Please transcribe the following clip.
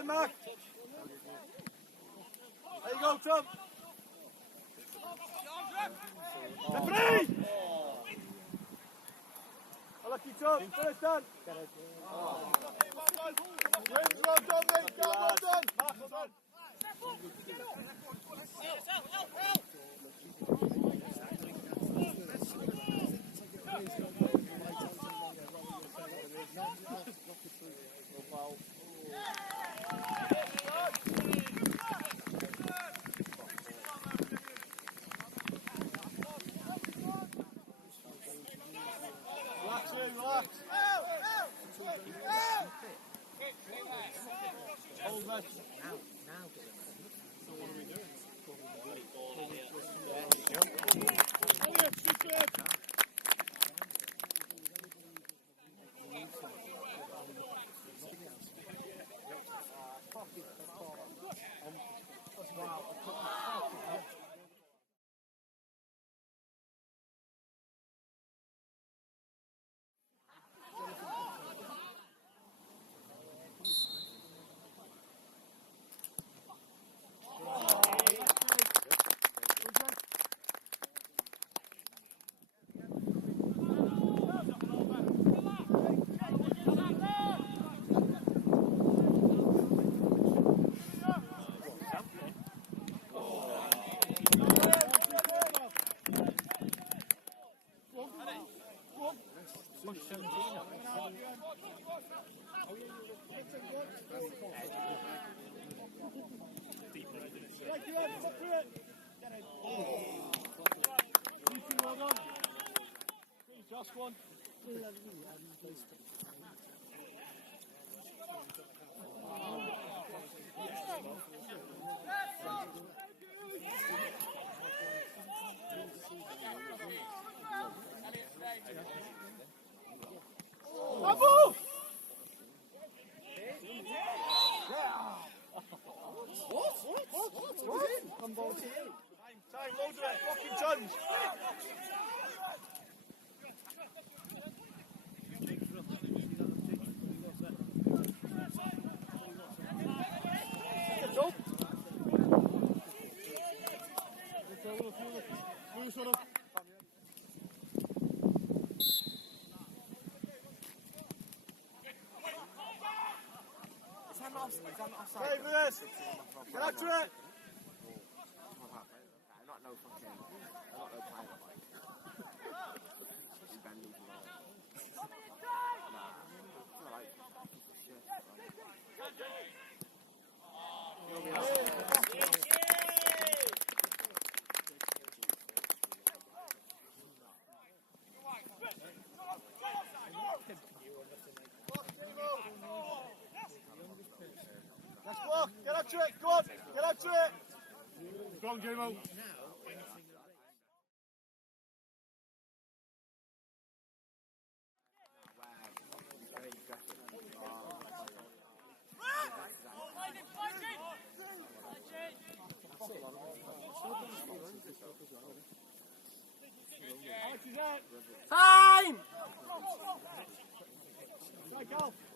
then, Mark. There you go, Tom. Referee! Lucky Tom, first done. Well done, mate. Well done. Mark, well done. Relax. Hold that. So what are we doing? Last one. Bravo! What? Come ball to you. Time, loads of it, fucking tons. Play for this! Get after it! I'm not no fucking... I'm not no pilot, like. He's bending for that. Nah. I feel like... shit, Let's walk! Get after it! Go on! Get after it! Go on, J-Mo! Time! Go!